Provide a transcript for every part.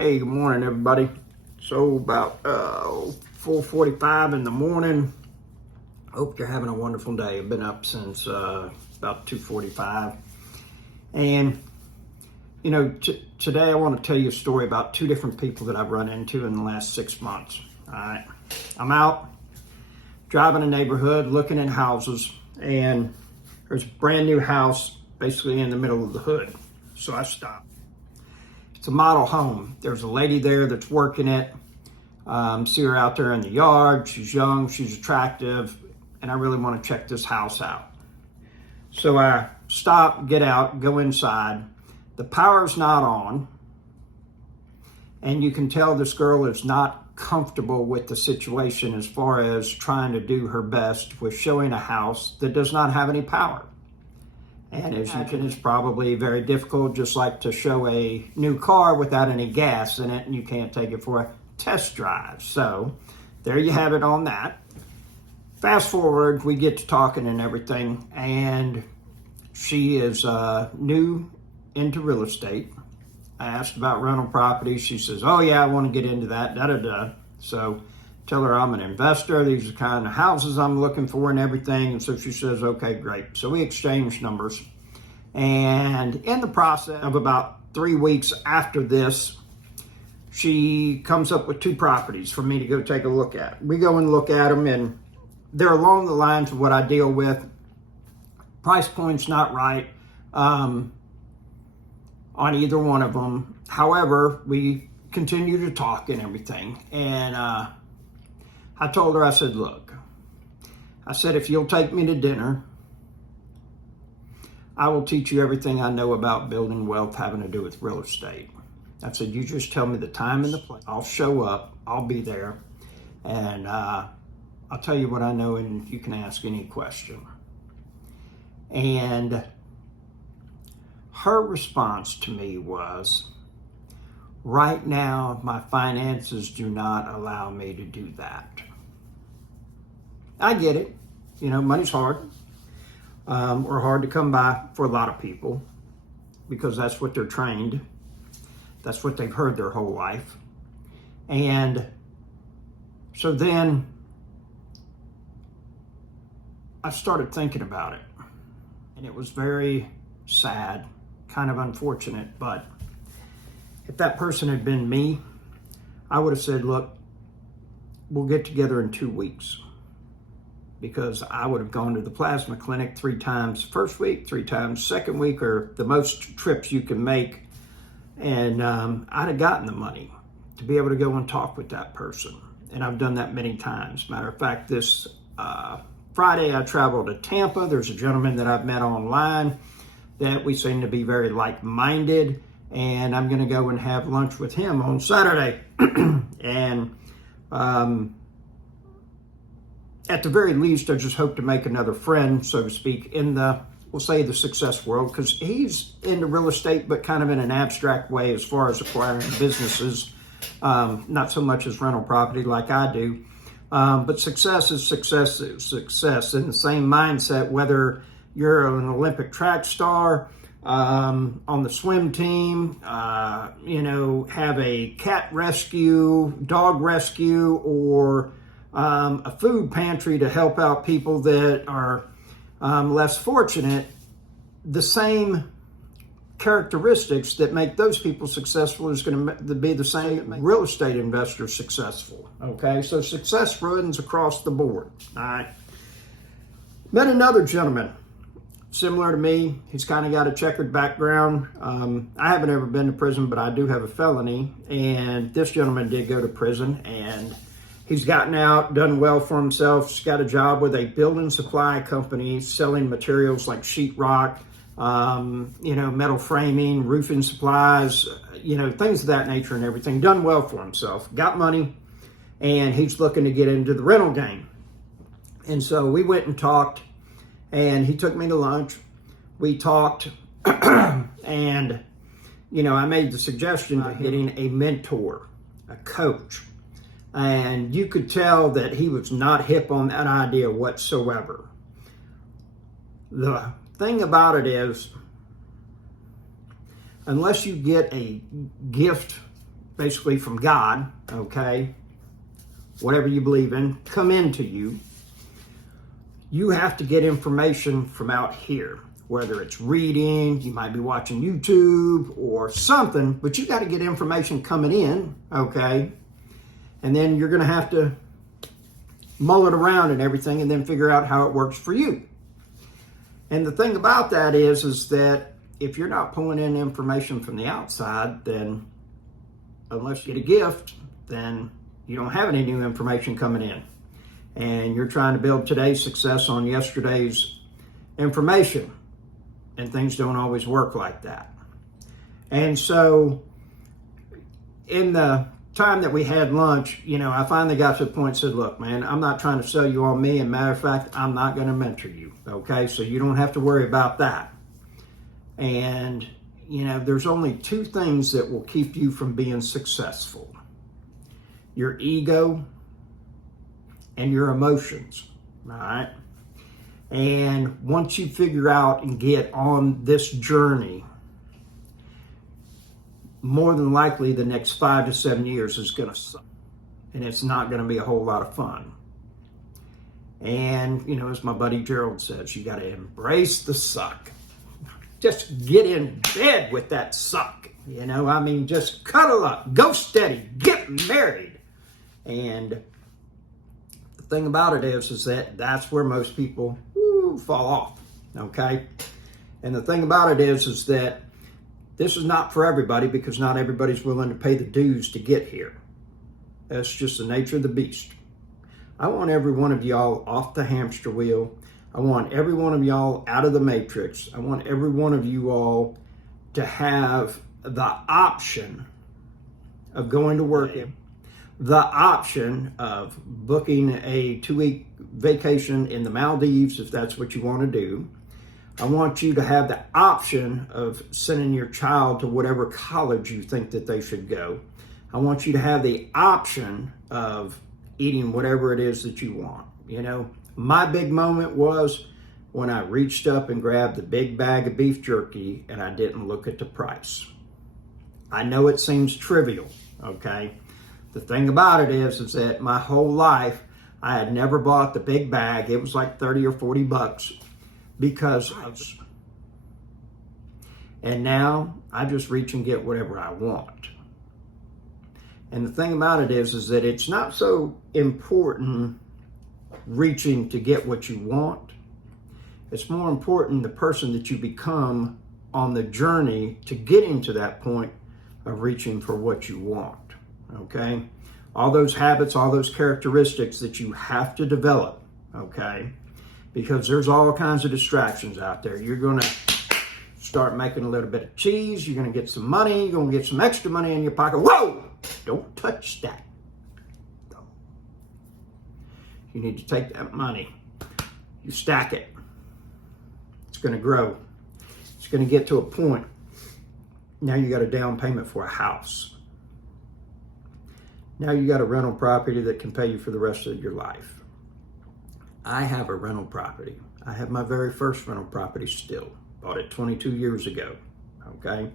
Hey, good morning, everybody. So about 4:45 in the morning. Hope you're having a wonderful day. I've been up since about 2:45, and today I want to tell you a story about two different people that I've run into in the last 6 months. All right, I'm out driving a neighborhood, looking at houses, and there's a brand new house basically in the middle of the hood. So I stopped. It's a model home. There's a lady there that's working it. See her out there in the yard. She's young, she's attractive, and I really want to check this house out. So I stop, get out, go inside. The power's not on, and you can tell this girl is not comfortable with the situation as far as trying to do her best with showing a house that does not have any power. And as you can, it's probably very difficult, just like to show a new car without any gas in it, and you can't take it for a test drive. So there you have it on that. Fast forward, we get to talking and everything, and she is new into real estate. I asked about rental property. She says, oh yeah, I want to get into that, da-da-da. So tell her I'm an investor. These are the kind of houses I'm looking for and everything. And so she says, okay, great. So we exchanged numbers. And in the process of about 3 weeks after this, she comes up with two properties for me to go take a look at. We go and look at them, and they're along the lines of what I deal with. Price point's not right on either one of them. However, we continue to talk and everything. And I told her, I said, look, I said, if you'll take me to dinner, I will teach you everything I know about building wealth having to do with real estate. I said, you just tell me the time and the place. I'll show up, I'll be there, and I'll tell you what I know, and you can ask any question. And her response to me was, right now, my finances do not allow me to do that. I get it. Money's hard, or hard to come by for a lot of people, because that's what they're trained. That's what they've heard their whole life. And so then I started thinking about it, and it was very sad, kind of unfortunate, but if that person had been me, I would have said, look, we'll get together in 2 weeks, because I would have gone to the plasma clinic 3 times first week, 3 times second week, or the most trips you can make. And I'd have gotten the money to be able to go and talk with that person. And I've done that many times. Matter of fact, this Friday I traveled to Tampa. There's a gentleman that I've met online that we seem to be very like-minded. And I'm going to go and have lunch with him on Saturday. And at the very least, I just hope to make another friend, so to speak, in we'll say the success world, because he's into real estate, but kind of in an abstract way as far as acquiring businesses, not so much as rental property like I do. But success is success in the same mindset, whether you're an Olympic track star, on the swim team, have a cat rescue, dog rescue, or a food pantry to help out people that are less fortunate. The same characteristics that make those people successful is going to be the same that make real estate investors successful. Okay, so success runs across the board. All right. Met another gentleman similar to me. He's kind of got a checkered background. I haven't ever been to prison, but I do have a felony, and this gentleman did go to prison, and he's gotten out, done well for himself. He's got a job with a building supply company selling materials like sheetrock, metal framing, roofing supplies, things of that nature and everything. Done well for himself, got money, and he's looking to get into the rental game. And so we went and talked, and he took me to lunch. We talked, and, I made the suggestion of getting a mentor, a coach. And you could tell that he was not hip on that idea whatsoever. The thing about it is, unless you get a gift basically from God, okay, whatever you believe in, come into you, you have to get information from out here. Whether it's reading, you might be watching YouTube or something, but you got to get information coming in, okay? And then you're going to have to mull it around and everything and then figure out how it works for you. And the thing about that is that if you're not pulling in information from the outside, then unless you get a gift, then you don't have any new information coming in. And you're trying to build today's success on yesterday's information. And things don't always work like that. And so in the time that we had lunch, I finally got to the point and said, look, man, I'm not trying to sell you on me. And matter of fact, I'm not going to mentor you. Okay. So you don't have to worry about that. And, there's only two things that will keep you from being successful: your ego and your emotions. All right. And once you figure out and get on this journey, more than likely the next 5 to 7 years is going to suck. And it's not going to be a whole lot of fun. And, as my buddy Gerald says, you got to embrace the suck. Just get in bed with that suck. Just cuddle up, go steady, get married. And the thing about it is that that's where most people fall off, okay? And the thing about it is that this is not for everybody, because not everybody's willing to pay the dues to get here. That's just the nature of the beast. I want every one of y'all off the hamster wheel. I want every one of y'all out of the matrix. I want every one of you all to have the option of going to work, the option of booking a 2-week vacation in the Maldives, if that's what you want to do. I want you to have the option of sending your child to whatever college you think that they should go. I want you to have the option of eating whatever it is that you want. My big moment was when I reached up and grabbed the big bag of beef jerky and I didn't look at the price. I know it seems trivial, okay? The thing about it is that my whole life I had never bought the big bag. It was like 30 or 40 bucks because and now I just reach and get whatever I want. And the thing about it is that it's not so important reaching to get what you want. It's more important the person that you become on the journey to getting to that point of reaching for what you want. Okay? All those habits, all those characteristics that you have to develop, okay? Because there's all kinds of distractions out there. You're going to start making a little bit of cheese. You're going to get some money. You're going to get some extra money in your pocket. Whoa! Don't touch that. You need to take that money. You stack it. It's going to grow. It's going to get to a point. Now you got a down payment for a house. Now you got a rental property that can pay you for the rest of your life. I have a rental property. I have my very first rental property still. Bought it 22 years ago, okay?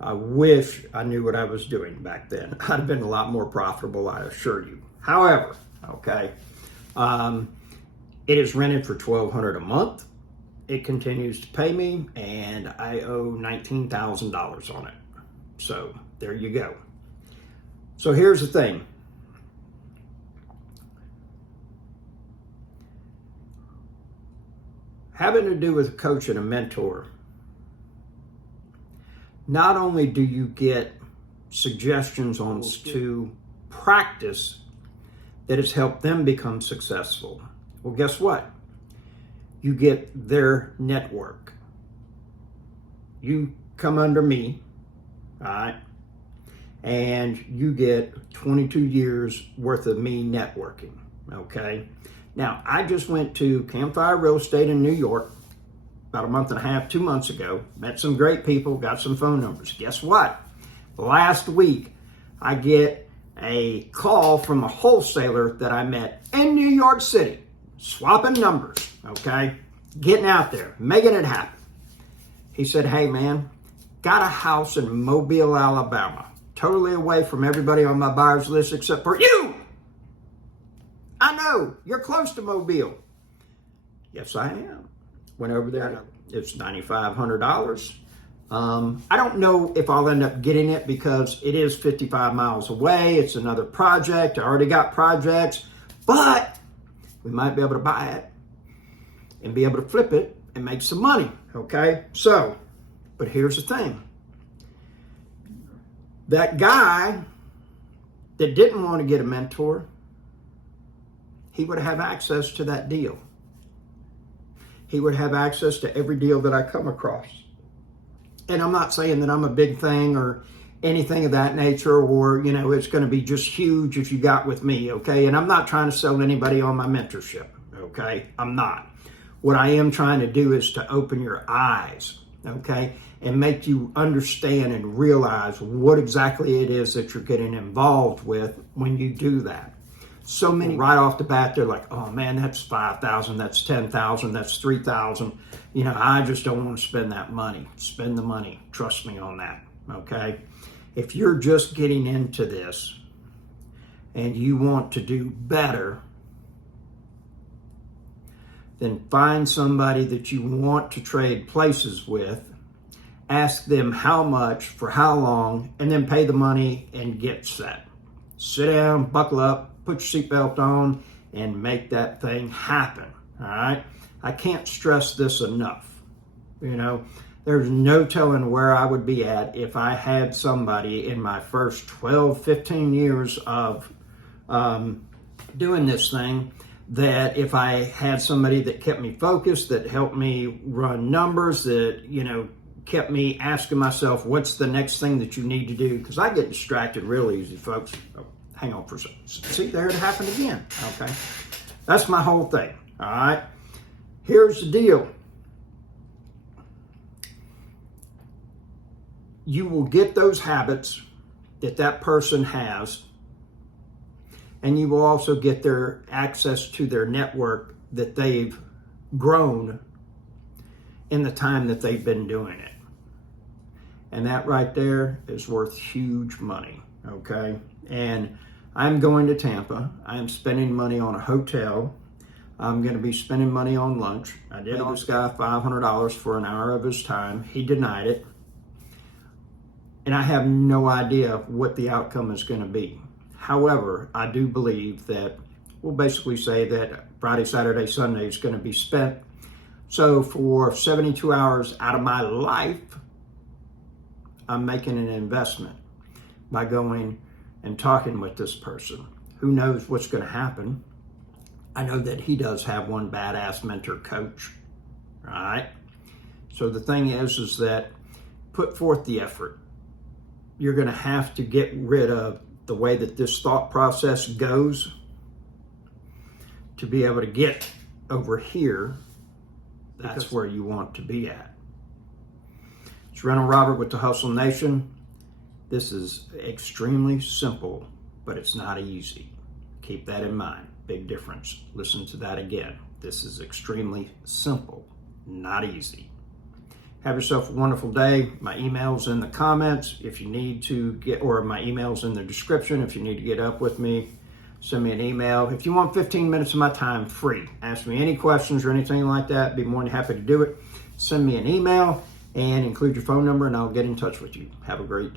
I wish I knew what I was doing back then. I'd have been a lot more profitable, I assure you. However, okay, it is rented for $1,200 a month. It continues to pay me, and I owe $19,000 on it. So there you go. So here's the thing. Having to do with a coach and a mentor, not only do you get suggestions on to practice that has helped them become successful. Well, guess what? You get their network. You come under me, all right? And you get 22 years worth of me networking, okay? Now, I just went to Campfire Real Estate in New York about a month and a half, 2 months ago. Met some great people, got some phone numbers. Guess what? Last week, I get a call from a wholesaler that I met in New York City, swapping numbers, okay? Getting out there, making it happen. He said, hey man, got a house in Mobile, Alabama, totally away from everybody on my buyer's list except for you. I know, you're close to Mobile. Yes, I am. Went over there, it's $9,500. I don't know if I'll end up getting it because it is 55 miles away. It's another project. I already got projects, but we might be able to buy it and be able to flip it and make some money, okay? So, but here's the thing. That guy that didn't want to get a mentor, he would have access to that deal. He would have access to every deal that I come across. And I'm not saying that I'm a big thing or anything of that nature, or, you know, it's going to be just huge if you got with me, okay? And I'm not trying to sell anybody on my mentorship, okay? I'm not. What I am trying to do is to open your eyes, okay? And make you understand and realize what exactly it is that you're getting involved with when you do that. So many right off the bat, they're like, oh man, that's $5,000, that's $10,000, that's $3,000. You know, I just don't want to spend that money. Spend the money. Trust me on that, okay? If you're just getting into this and you want to do better, then find somebody that you want to trade places with, ask them how much, for how long, and then pay the money and get set. Sit down, buckle up, put your seatbelt on, and make that thing happen, all right? I can't stress this enough. You know, there's no telling where I would be at if I had somebody in my first 12, 15 years of doing this thing, that if I had somebody that kept me focused, that helped me run numbers, that, you know, kept me asking myself, what's the next thing that you need to do? Because I get distracted real easy, folks. Oh, hang on for a second. See, there it happened again, okay? That's my whole thing, all right? Here's the deal. You will get those habits that that person has, and you will also get their access to their network that they've grown in the time that they've been doing it. And that right there is worth huge money, okay? And I'm going to Tampa. I'm spending money on a hotel. I'm going to be spending money on lunch. I did owe this guy $500 for an hour of his time. He denied it. And I have no idea what the outcome is going to be. However, I do believe that we'll basically say that Friday, Saturday, Sunday is going to be spent. So for 72 hours out of my life, I'm making an investment by going and talking with this person. Who knows what's going to happen? I know that he does have one badass mentor coach, all right? So the thing is that put forth the effort. You're going to have to get rid of the way that this thought process goes to be able to get over here. That's where you want to be at. It's Rental Robert with the Hustle Nation. This is extremely simple, but it's not easy. Keep that in mind. Big difference. Listen to that again. This is extremely simple, not easy. Have yourself a wonderful day. My email's in the comments if you need to get, or my email's in the description if you need to get up with me. Send me an email. If you want 15 minutes of my time free, ask me any questions or anything like that. Be more than happy to do it. Send me an email and include your phone number and I'll get in touch with you. Have a great day.